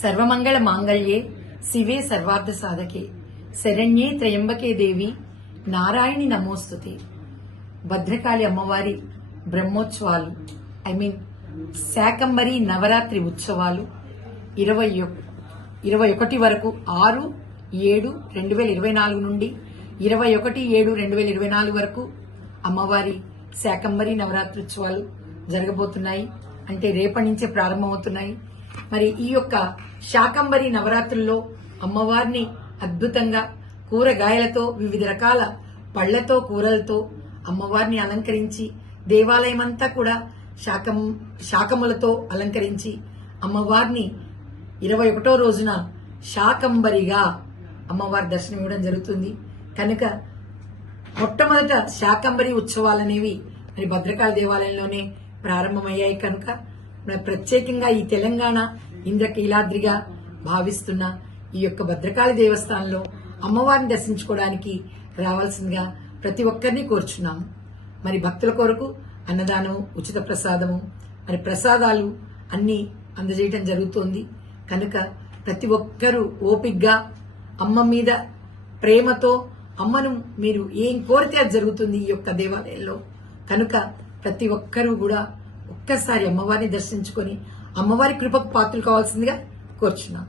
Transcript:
సర్వమంగళ మాంగళ్యే శివే సర్వార్థ సాధకే శరణ్యే త్రయంబకే దేవి నారాయణి నమోస్తుతే. భద్రకాళి అమ్మవారి బ్రహ్మోత్సవాలు శాకంబరి నవరాత్రి ఉత్సవాలు 21 వరకు 6/7/2024 నుండి 21/7/2024 వరకు అమ్మవారి శాకంబరి నవరాత్రి ఉత్సవాలు జరగబోతున్నాయి. అంటే రేపటి నుంచే ప్రారంభమవుతున్నాయి. మరి ఈ యొక్క శాకంబరి నవరాత్రుల్లో అమ్మవారిని అద్భుతంగా కూరగాయలతో వివిధ రకాల పళ్లతో కూరలతో అమ్మవారిని అలంకరించి దేవాలయం అంతా కూడా శాకములతో అలంకరించి అమ్మవారిని 21వ రోజున శాకంబరిగా అమ్మవారి దర్శనం ఇవ్వడం జరుగుతుంది. కనుక మొట్టమొదట శాకంబరి ఉత్సవాలనేవి మరి భద్రకాళి దేవాలయంలోనే ప్రారంభమయ్యాయి. కనుక ప్రత్యేకంగా ఈ తెలంగాణ ఇంద్రకీలాద్రిగా భావిస్తున్న ఈ యొక్క భద్రకాళి దేవస్థానంలో అమ్మవారిని దర్శించుకోవడానికి రావాల్సిందిగా ప్రతి ఒక్కరిని కోరుచున్నాము. మరి భక్తుల కొరకు అన్నదానము, ఉచిత ప్రసాదము, మరి ప్రసాదాలు అన్ని అందజేయటం జరుగుతోంది. కనుక ప్రతి ఒక్కరూ ఓపిగ్గా అమ్మ మీద ప్రేమతో అమ్మను మీరు ఏం కోరితే అది జరుగుతుంది ఈ యొక్క దేవాలయంలో. కనుక ప్రతి ఒక్కరూ కూడా ఒక్కసారి అమ్మవారిని దర్శించుకొని అమ్మవారి కృపకు పాత్రలు కావాల్సిందిగా కోరుచున్నాం.